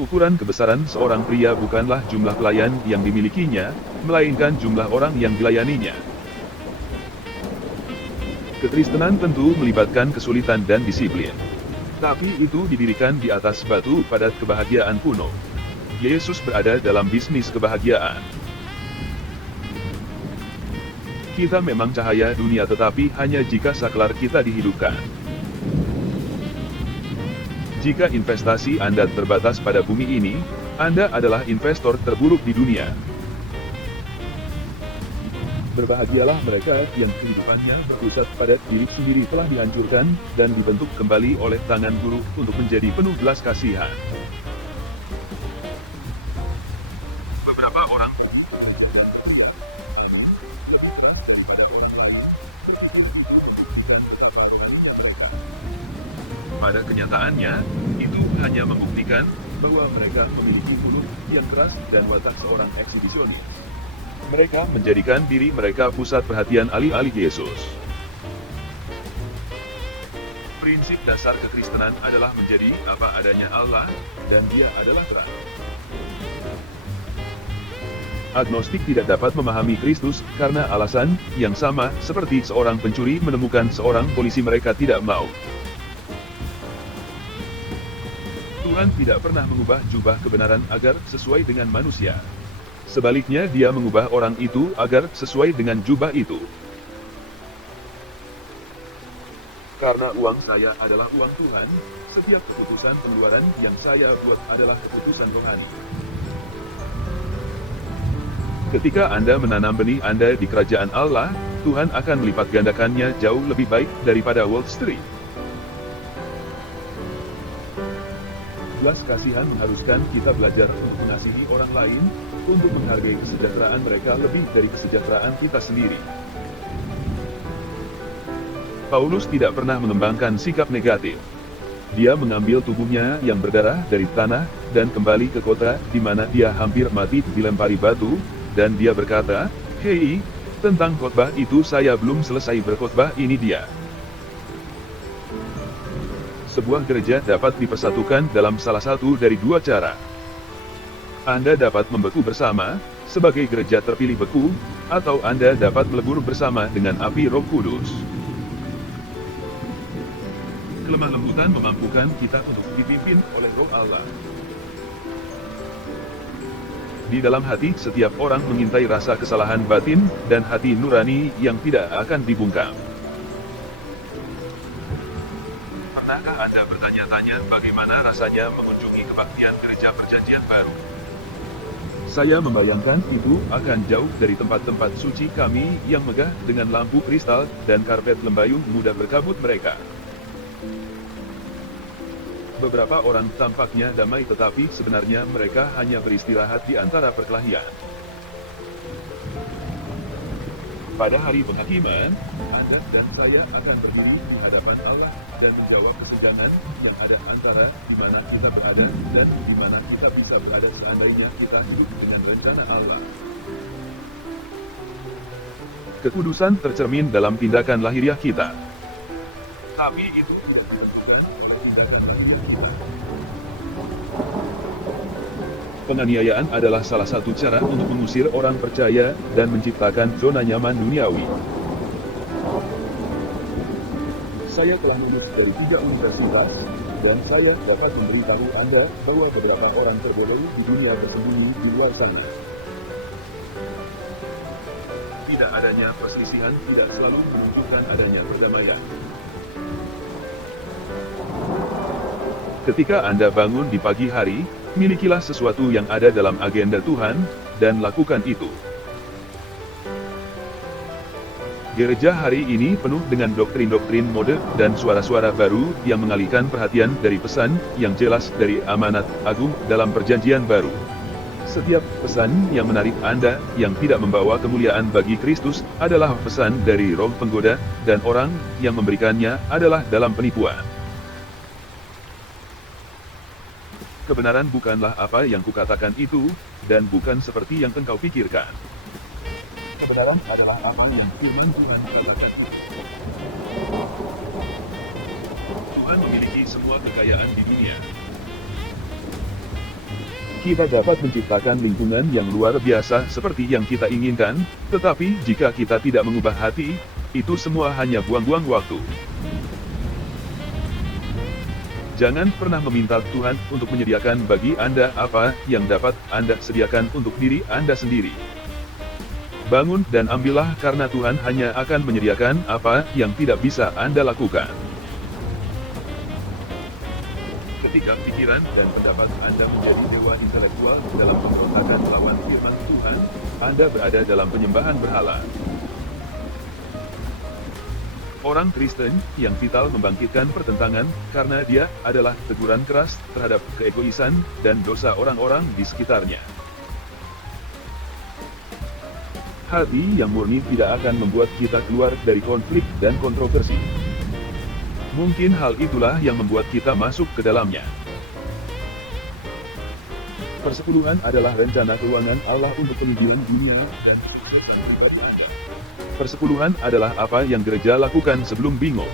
Ukuran kebesaran seorang pria bukanlah jumlah pelayan yang dimilikinya, melainkan jumlah orang yang dilayaninya. Kekristenan tentu melibatkan kesulitan dan disiplin. Tapi itu didirikan di atas batu padat kebahagiaan kuno. Yesus berada dalam bisnis kebahagiaan. Kita memang cahaya dunia, tetapi hanya jika saklar kita dihidupkan. Jika investasi Anda terbatas pada bumi ini, Anda adalah investor terburuk di dunia. Berbahagialah mereka yang kehidupannya berpusat pada diri sendiri telah dihancurkan dan dibentuk kembali oleh tangan Guru untuk menjadi penuh belas kasihan. Beberapa orang pada kenyataannya, itu hanya membuktikan bahwa mereka memiliki mulut yang keras dan watak seorang eksibisionis. Mereka menjadikan diri mereka pusat perhatian alih-alih Yesus. Prinsip dasar kekristenan adalah menjadi apa adanya Allah, dan Dia adalah terang. Agnostik tidak dapat memahami Kristus karena alasan yang sama seperti seorang pencuri menemukan seorang polisi, mereka tidak mau. Tuhan tidak pernah mengubah jubah kebenaran agar sesuai dengan manusia. Sebaliknya, Dia mengubah orang itu agar sesuai dengan jubah itu. Karena uang saya adalah uang Tuhan, setiap keputusan pengeluaran yang saya buat adalah keputusan rohani. Ketika Anda menanam benih Anda di kerajaan Allah, Tuhan akan melipat gandakannya jauh lebih baik daripada Wall Street. Belas kasihan mengharuskan kita belajar untuk mengasihi orang lain, untuk menghargai kesejahteraan mereka lebih dari kesejahteraan kita sendiri. Paulus tidak pernah mengembangkan sikap negatif. Dia mengambil tubuhnya yang berdarah dari tanah, dan kembali ke kota, di mana dia hampir mati dilempari batu, dan dia berkata, "Hei, tentang khotbah itu saya belum selesai berkhotbah, ini dia." Sebuah gereja dapat dipersatukan dalam salah satu dari dua cara. Anda dapat membeku bersama, sebagai gereja terpilih beku, atau Anda dapat melebur bersama dengan api Roh Kudus. Kelemah lembutan memampukan kita untuk dipimpin oleh Roh Allah. Di dalam hati setiap orang mengintai rasa kesalahan batin, dan hati nurani yang tidak akan dibungkam. Pernahkah Anda bertanya-tanya bagaimana rasanya mengunjungi kebaktian gereja perjanjian baru? Saya membayangkan itu akan jauh dari tempat-tempat suci kami yang megah dengan lampu kristal dan karpet lembayung muda berkabut mereka. Beberapa orang tampaknya damai, tetapi sebenarnya mereka hanya beristirahat di antara perkelahian. Pada hari penghakiman, Anda dan saya akan berdiri di hadapan Allah dan menjawab ketegangan yang ada antara di mana kita berada dan di mana kita bisa berada seandainya kita hidup dengan rencana Allah. Kekudusan tercermin dalam tindakan lahiriah kita. Tapi itu tidak menentukan tindakan lahiriah. Penganiayaan adalah salah satu cara untuk mengusir orang percaya dan menciptakan zona nyaman duniawi. Saya telah lulus dari 3 universitas, dan saya dapat memberitahu Anda bahwa beberapa orang terbodoh di dunia bersembunyi di luar sana. Tidak adanya perselisihan tidak selalu menunjukkan adanya perdamaian. Ketika Anda bangun di pagi hari, milikilah sesuatu yang ada dalam agenda Tuhan, dan lakukan itu. Gereja hari ini penuh dengan doktrin-doktrin mode dan suara-suara baru yang mengalihkan perhatian dari pesan yang jelas dari amanat agung dalam perjanjian baru. Setiap pesan yang menarik Anda yang tidak membawa kemuliaan bagi Kristus adalah pesan dari roh penggoda, dan orang yang memberikannya adalah dalam penipuan. Kebenaran bukanlah apa yang kukatakan itu, dan bukan seperti yang engkau pikirkan. Kebenaran adalah apa yang firman Tuhan katakan. Tuhan memiliki semua kekayaan di dunia. Kita dapat menciptakan lingkungan yang luar biasa seperti yang kita inginkan, tetapi jika kita tidak mengubah hati, itu semua hanya buang-buang waktu. Jangan pernah meminta Tuhan untuk menyediakan bagi Anda apa yang dapat Anda sediakan untuk diri Anda sendiri. Bangun dan ambillah karena Tuhan hanya akan menyediakan apa yang tidak bisa Anda lakukan. Ketika pikiran dan pendapat Anda menjadi dewa intelektual dalam pemberontakan melawan firman Tuhan, Anda berada dalam penyembahan berhala. Orang Kristen yang vital membangkitkan pertentangan karena dia adalah teguran keras terhadap keegoisan dan dosa orang-orang di sekitarnya. Hati yang murni tidak akan membuat kita keluar dari konflik dan kontroversi. Mungkin hal itulah yang membuat kita masuk ke dalamnya. Persepuluhan adalah rencana keuangan Allah untuk penyediaan dunia dan kesertaan bagi Anda. Persepuluhan adalah apa yang gereja lakukan sebelum bingung.